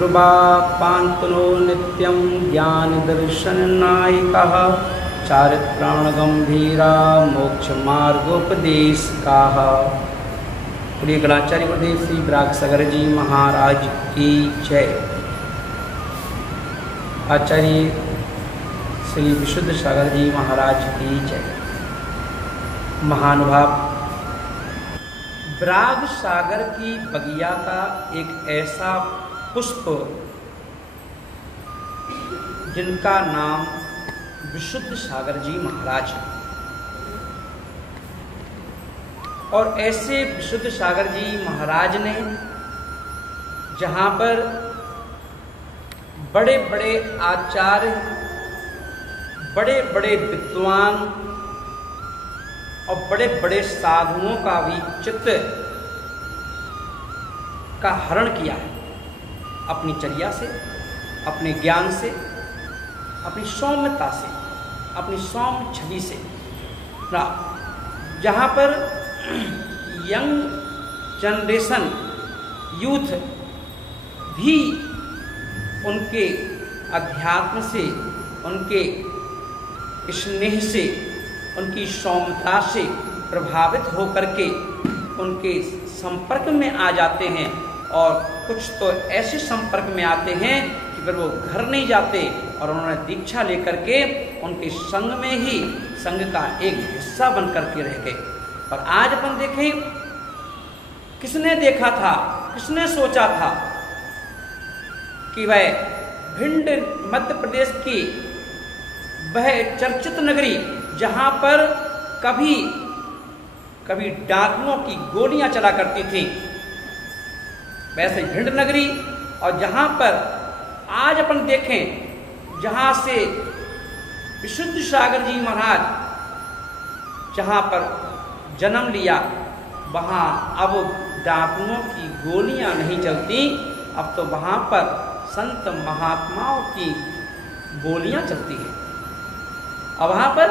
गुरुवापान्तनो नित्यं ज्ञानदर्शननायकः चारित्राणगम्भीरा मोक्षमार्गोपदेशकाः। प्रिय गणाचार्य गुरुदेव श्री विराग सागर जी महाराज की जय। आचार्य श्री विशुद्ध सागर जी महाराज की जय। महानुभाव, विराग सागर की बगिया का एक ऐसा पुष्प जिनका नाम विशुद्ध सागर जी महाराज है, और ऐसे विशुद्ध सागर जी महाराज ने जहाँ पर बड़े बड़े आचार्य, बड़े बड़े विद्वान और बड़े बड़े साधुओं का भी चित्त का हरण किया है अपनी चर्या से, अपने ज्ञान से, अपनी सौम्यता से, अपनी सौम्य छवि से। जहाँ पर यंग जनरेशन, यूथ भी उनके अध्यात्म से, उनके स्नेह से, उनकी सौम्यता से प्रभावित होकर के उनके संपर्क में आ जाते हैं, और कुछ तो ऐसे संपर्क में आते हैं कि फिर वो घर नहीं जाते और उन्होंने दीक्षा लेकर के उनके संग में ही संग का एक हिस्सा बन करके रह गए। और आज अपन देखें, किसने देखा था, किसने सोचा था कि वह भिंड मध्य प्रदेश की वह चर्चित नगरी, जहां पर कभी कभी डाकुओं की गोलियां चला करती थी, वैसे भिंड नगरी, और जहां पर आज अपन देखें, जहां से विशुद्ध सागर जी महाराज जहां पर जन्म लिया, वहां अब डाकुओं की गोलियां नहीं चलती, अब तो वहां पर संत महात्माओं की गोलियां चलती हैं। और वहां पर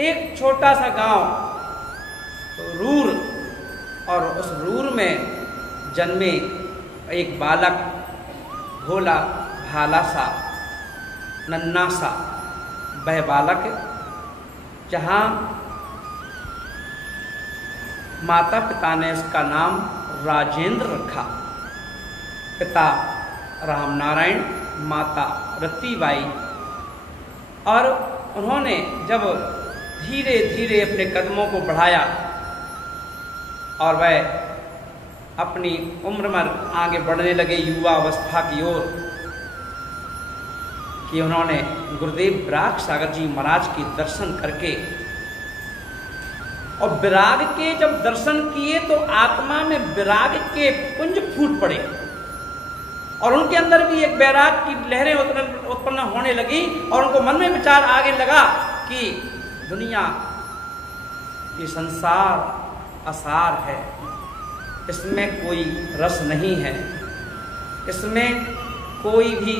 एक छोटा सा गांव रूर, और उस रूर में जन्मे एक बालक, भोला भाला सा, नन्ना सा वह बालक, जहां माता पिता ने उसका नाम राजेंद्र रखा। पिता राम नारायण, माता रत्तीबाई। और उन्होंने जब धीरे धीरे अपने कदमों को बढ़ाया और वह अपनी उम्र में आगे बढ़ने लगे, युवा अवस्था की ओर, कि उन्होंने गुरुदेव विराग सागर जी महाराज के दर्शन करके, और विराग के जब दर्शन किए तो आत्मा में विराग के पुंज फूट पड़े, और उनके अंदर भी एक वैराग की लहरें उत्पन्न होने लगी, और उनको मन में विचार आगे लगा कि दुनिया, ये संसार असार है, इसमें कोई रस नहीं है, इसमें कोई भी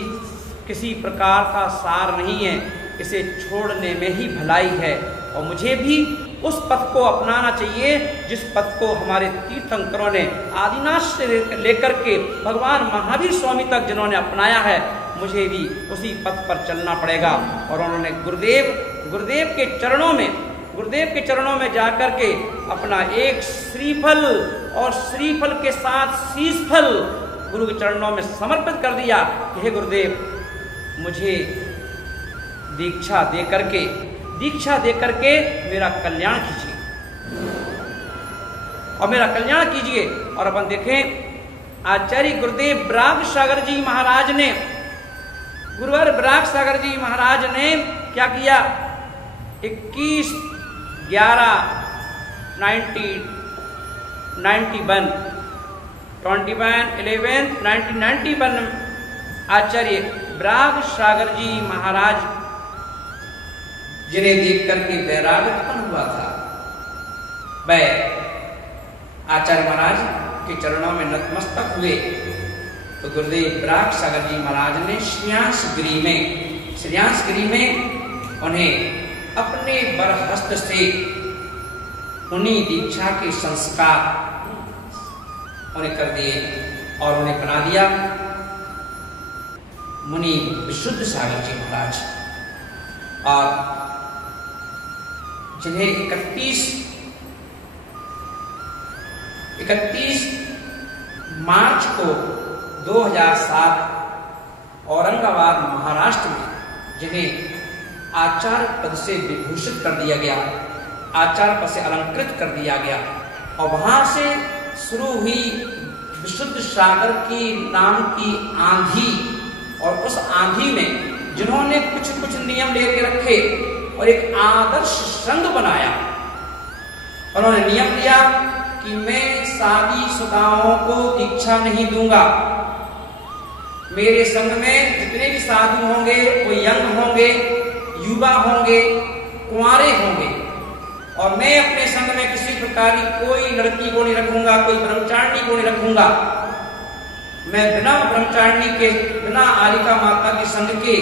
किसी प्रकार का सार नहीं है, इसे छोड़ने में ही भलाई है, और मुझे भी उस पथ को अपनाना चाहिए जिस पथ को हमारे तीर्थंकरों ने आदिनाथ से लेकर के भगवान महावीर स्वामी तक जिन्होंने अपनाया है, मुझे भी उसी पथ पर चलना पड़ेगा। और उन्होंने गुरुदेव के चरणों में जाकर के अपना एक श्रीफल, और श्रीफल के साथ शीशफल गुरु के चरणों में समर्पित कर दिया कि हे गुरुदेव, मुझे दीक्षा दे करके मेरा कल्याण कीजिए, और मेरा कल्याण कीजिए। और अपन देखें, आचार्य गुरुदेव विराग सागर जी महाराज ने, गुरुवर विराग सागर जी महाराज ने क्या किया, 21/11/1991 आचार्य विराग सागर जी महाराज जिन्हें देख करके वैराग उत्पन्न हुआ था, वह आचार्य महाराज के चरणों में नतमस्तक हुए। तो गुरुदेव विराग सागर जी महाराज ने श्रेयांसगिरी में उन्हें अपने बरहस्त से उन्हीं दीक्षा के संस्कार उन्हें कर दिए, और उन्हें बना दिया मुनि विशुद्ध सागर जी महाराज, और जिन्हें 31 मार्च को 2007 औरंगाबाद महाराष्ट्र में जिन्हें आचार्य पद से विभूषित कर दिया गया, आचार्य पद से अलंकृत कर दिया गया, और वहां से शुरू हुई विशुद्ध सागर की नाम की आंधी। और उस आंधी में जिन्होंने कुछ कुछ नियम लेके रखे और एक आदर्श संघ बनाया, उन्होंने नियम लिया कि मैं शादीशुदाओं को दीक्षा नहीं दूंगा, मेरे संघ में जितने भी साधु होंगे वो यंग होंगे, युवा होंगे, कुंवारे होंगे, और मैं अपने संघ में किसी प्रकार की कोई लड़की को नहीं रखूंगा, कोई ब्रह्मचारिणी को नहीं रखूंगा। मैं बिना ब्रह्मचारिणी के, बिना आलिका माता के संघ के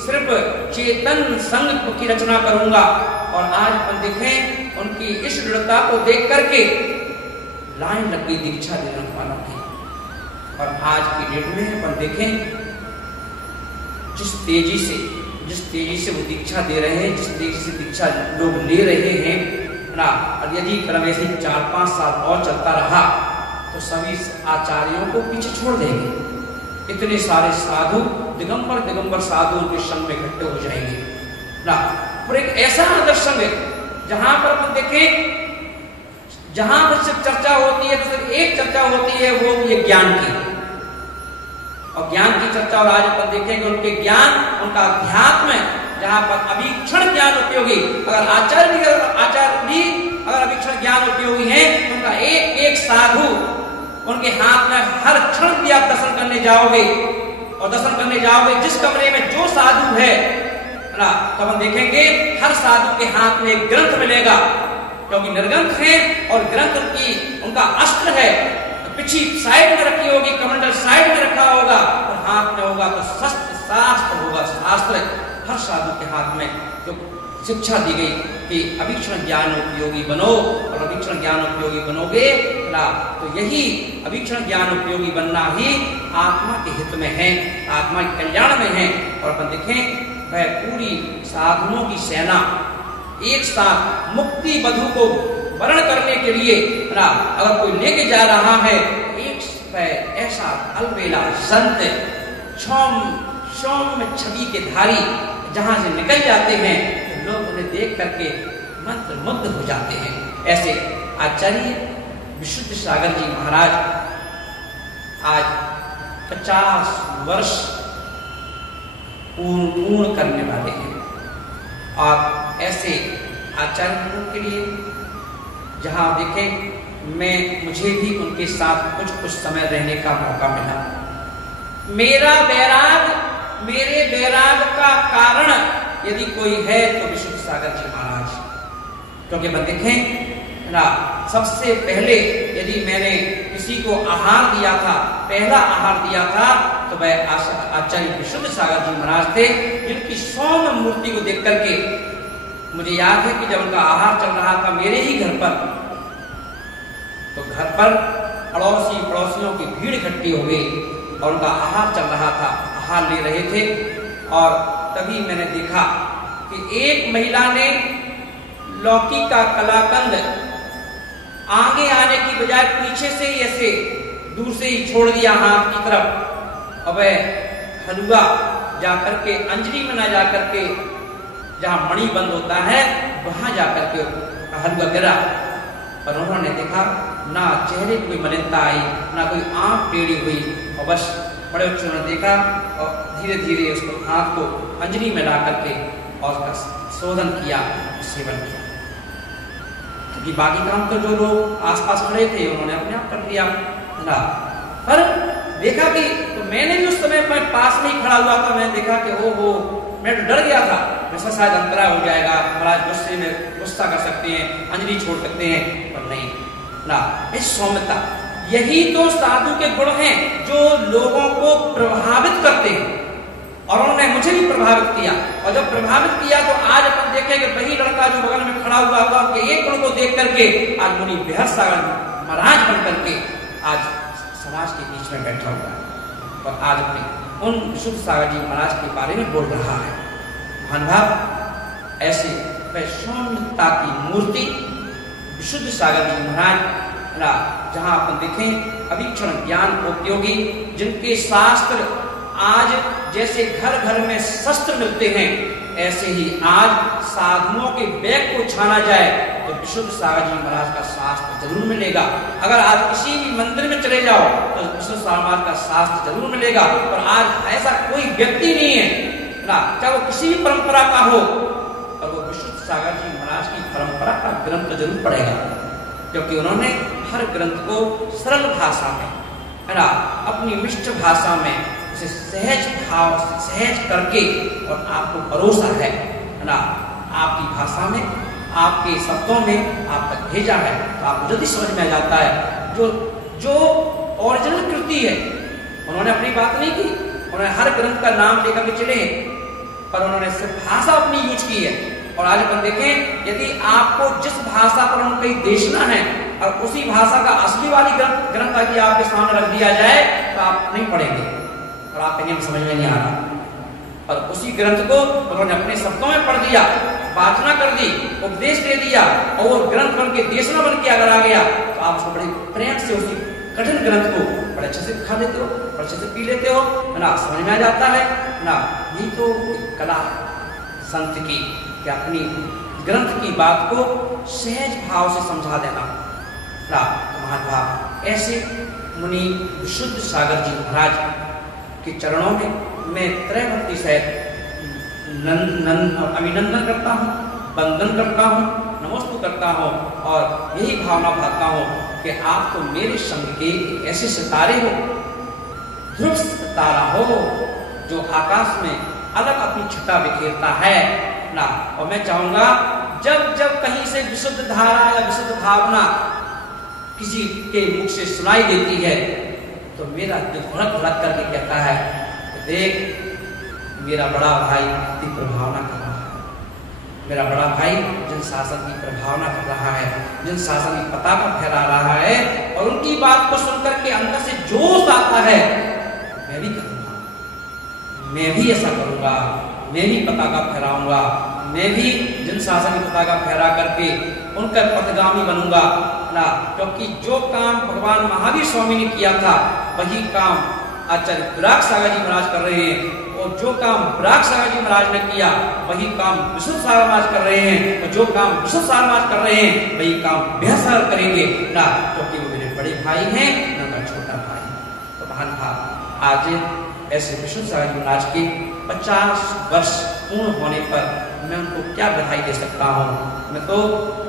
सिर्फ चेतन संघ की रचना करूंगा। और आज अपन देखें उनकी इस दृढ़ता को देख करके लाइन लग गई दीक्षा देने वालों की। और आज की डेट में अपन देखें जिस तेजी से वो दीक्षा दे रहे हैं, जिस तेजी से दीक्षा लोग ले रहे हैं ना, और यदि क्रम ऐसे 4-5 साल और चलता रहा तो सभी आचार्यों को पीछे छोड़ देंगे। इतने सारे साधु दिगंबर साधु उनके संग में इकट्ठे हो जाएंगे ना। और एक ऐसा आदर्श संघ जहां पर अपन देखें, जहां पर सिर्फ चर्चा होती है तो सिर्फ एक चर्चा होती है, वो ये ज्ञान की, और ज्ञान की चर्चा। और आज अपन देखेंगे उनके ज्ञान, उनका अध्यात्म, जहां पर अभीक्षण ज्ञान उपयोगी, अगर आचार्य भी अगर अभीक्षण ज्ञान उपयोगी है, उनका एक साधु उनके हाथ में हर क्षण भी आप दर्शन करने जाओगे, और दर्शन करने जाओगे जिस कमरे में जो साधु है ना, तो हम देखेंगे हर साधु के हाथ में एक ग्रंथ मिलेगा, क्योंकि निर्ग्रंथ है और ग्रंथ की उनका अस्त्र है। पिछी साइड में रखी होगी, कमंडल साइड में रखा होगा, और हाथ में होगा तो शास्त्र होगा, शास्त्र। हर साधु के हाथ में जो शिक्षा दी गई कि अभीक्षण ज्ञान उपयोगी बनो, और अभीक्षण ज्ञान उपयोगी बनोगे ना, तो यही अभीक्षण ज्ञान उपयोगी बनना ही आत्मा के हित में है, आत्मा के कल्याण में है। और अपन देखें वह पूरी साधुओं की सेना एक साथ मुक्ति बधु को वर्ण करने के लिए ना, अगर कोई लेके जा रहा है, एक ऐसा अलबेला संत सौम्य छवि के धारी जहां से निकल जाते हैं तो लोग उन्हें देख करके मंत्रमुग्ध हो जाते हैं। ऐसे आचार्य विशुद्ध सागर जी महाराज आज 50 वर्ष पूर्ण करने वाले हैं। और ऐसे आचार्यों के लिए जहां देखें मुझे भी उनके साथ कुछ समय रहने का मौका मिला। मेरे बैराग का कारण यदि कोई है तो विशुद्ध सागर जी महाराज, क्योंकि मैं देखें ना, सबसे पहले यदि मैंने किसी को आहार दिया था, पहला आहार दिया था, तो वह आचार्य विशुद्ध सागर जी महाराज थे, जिनकी सौम्य मूर्ति को देख करके मुझे याद है कि जब उनका आहार चल रहा था मेरे ही घर पर, तो घर पर पड़ोसियों की भीड़ इकट्ठी हो गई और उनका आहार चल रहा था, आहार ले रहे थे। और तभी मैंने देखा कि एक महिला ने लौकी का कलाकंद आगे आने की बजाय पीछे से ही ऐसे दूर से ही छोड़ दिया हाथ की तरफ, और वह हलवा जाकर के अंजलि में ना जाकर के जहां मणि बंद होता है वहां जाकर के हलवा गिरा। और उन्होंने देखा ना चेहरे कोई मलिनता आई, ना कोई आंख टेढ़ी हुई, और बस बड़े बच्चों ने देखा और धीरे धीरे उसको हाथ को अंजलि में ला करके और उसका शोधन किया, सेवन किया। क्योंकि बाकी काम तो जो लोग आसपास खड़े थे उन्होंने अपने आप कर लिया ना। पर देखा कि तो मैंने भी उस समय मैं पास में ही खड़ा हुआ था, मैंने देखा कि ओहो, मैं तो डर गया था, वैसा शायद अंतरा हो जाएगा, महाराज गुस्से में गुस्सा कर सकते हैं, अंजलि छोड़ सकते हैं, पर नहीं ना। इस सौम्यता, यही तो साधु के गुण हैं जो लोगों को प्रभावित करते हैं, और उन्होंने मुझे भी प्रभावित किया। और जब प्रभावित किया तो आज अपन देखें कि वही लड़का जो बगल में खड़ा हुआ था, उनके एक गुण को देख करके आज मुनि बेहद सागर महाराज बन करके आज समाज के बीच में बैठा हुआ है, और आज अपने उन विशुद्ध सागर जी महाराज के बारे में बोल रहा है। महानुभाव, ऐसे वैष्णवता की मूर्ति विशुद्ध सागर जी महाराज, जहां अपन देखें अभीक्षण ज्ञान उपयोगी, जिनके शास्त्र आज जैसे घर घर में शस्त्र मिलते हैं, ऐसे ही आज साधुओं के बैग को छाना जाए तो विशुद्ध सागर जी महाराज का शास्त्र जरूर मिलेगा। अगर आज किसी भी मंदिर में चले जाओ तो विशुद्ध सागर महाराज का शास्त्र जरूर मिलेगा। और आज ऐसा कोई व्यक्ति नहीं है ना, चाहे वो किसी भी परंपरा का हो, और वो विशुद्ध सागर जी महाराज की परंपरा का ग्रंथ जरूर पढ़ेगा, क्योंकि उन्होंने हर ग्रंथ को सरल भाषा में, है ना, अपनी मिष्ट भाषा में उसे सहज भाव से सहज करके और आपको भरोसा है ना, आपकी भाषा में, आपके शब्दों में आप तक भेजा है, तो आपको जल्दी समझ में आ जाता है। जो ओरिजिनल कृति है, उन्होंने अपनी बात नहीं की, उन्होंने हर ग्रंथ का नाम लेकर के चले, पर उन्होंने सिर्फ भाषा अपनी यूज की है। और आज अपन देखें, यदि आपको जिस भाषा पर उनको कहीं देशना है और उसी भाषा का असली वाली ग्रंथ यदि आपके सामने रख दिया जाए तो आप नहीं पढ़ेंगे और आप कहेंगे समझ में नहीं आ रहा। और उसी ग्रंथ को उन्होंने अपने शब्दों में पढ़ दिया, वाचना कर दी, उपदेश दे दिया, और वो ग्रंथ बन के देशना बन के अगर आ गया तो आप उसको बड़े प्रेम से उसी कठिन ग्रंथ को बड़े अच्छे से खा लेते हो, बड़े अच्छे से पी लेते हो, है ना, समझ में आ जाता है ना। यही तो कला संत की, कि अपनी ग्रंथ की बात को सहज भाव से समझा देना। महानुभाव, ऐसे मुनि विशुद्ध सागर जी महाराज के चरणों में मैं त्रय भक्ति सहित अभिनंदन करता हूँ, वंदन करता हूँ, नमस्ते करता हूँ, और यही भावना भाता हूँ कि आप तो मेरे संग के ऐसे सितारे हो, ध्रुव सितारा हो, जो आकाश में अलग अपनी छटा बिखेरता है ना। और मैं चाहूंगा जब जब कहीं से विशुद्ध धारा या विशुद्ध भावना किसी के मुख से सुनाई देती है तो मेरा दिल धड़क धड़क करके कहता है, तो देख मेरा बड़ा भाई कितनी प्रभावना कर रहा है, मेरा बड़ा भाई जिन शासन की प्रभावना कर रहा है, जिन शासन की पताका फहरा रहा है, और उनकी बात को सुनकर के अंदर से जोश आता है, मैं भी करूंगा, मैं भी ऐसा करूंगा, मैं भी पताका फहराऊंगा, मैं भी जिन शासन की पताका फहरा करके उनका पथगामी बनूंगा ना। क्योंकि जो काम भगवान महावीर स्वामी ने किया था वही काम आचार्य विराग सागर जी महाराज कर रहे हैं, और जो काम विराग सागर जी महाराज ने किया वही काम विशुद्ध सागर महाराज कर रहे हैं, और जो काम विशुद्ध सागर महाराज कर रहे हैं वही काम बेहतर करेंगे ना, क्योंकि वो मेरे बड़े भाई हैं, उनका छोटा भाई। तो महान भाव, आज ऐसे विशुद्ध सागर जी महाराज के 50 वर्ष पूर्ण होने पर मैं उनको क्या बधाई दे सकता हूँ। मैं तो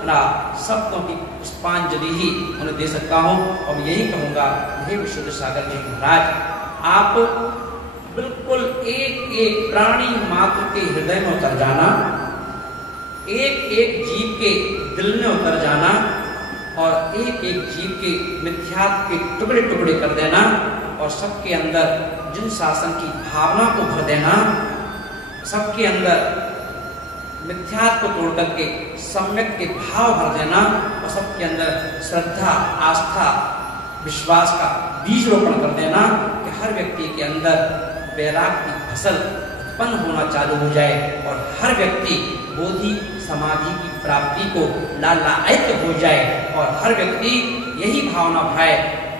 ना शब्दों की पुष्पांजलि ही उन्हें दे सकता हूँ, और मैं यही कहूँगा, हे विशुद्ध सागर जी महाराज, आप बिल्कुल एक एक प्राणी मात्र के हृदय में उतर जाना, एक एक जीव के दिल में उतर जाना, और एक एक जीव के मिथ्यात्व के टुकड़े टुकड़े कर देना, और सबके अंदर जिन शासन की भावना को भर देना, सबके अंदर मिथ्यात्व को तोड़ करके सम्यक के भाव भर देना, और सबके अंदर श्रद्धा, आस्था, विश्वास का बीज रोपण कर देना, कि हर व्यक्ति के अंदर वैराग की फसल उत्पन्न होना चालू हो जाए, और हर व्यक्ति बोधि समाधि की प्राप्ति को लालायित हो जाए, और हर व्यक्ति यही भावना भाए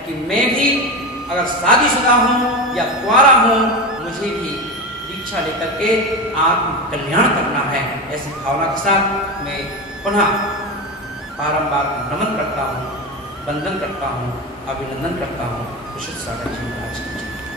कि मैं भी अगर शादीशुदा हूँ या कुंवारा हूँ, मुझे भी दीक्षा लेकर के आत्म कल्याण करना है। ऐसी भावना के साथ मैं पुनः बारंबार नमन करता हूँ, वंदन करता हूँ, अभिनंदन करता हूँ विशुद्ध सागर जी महाराज की।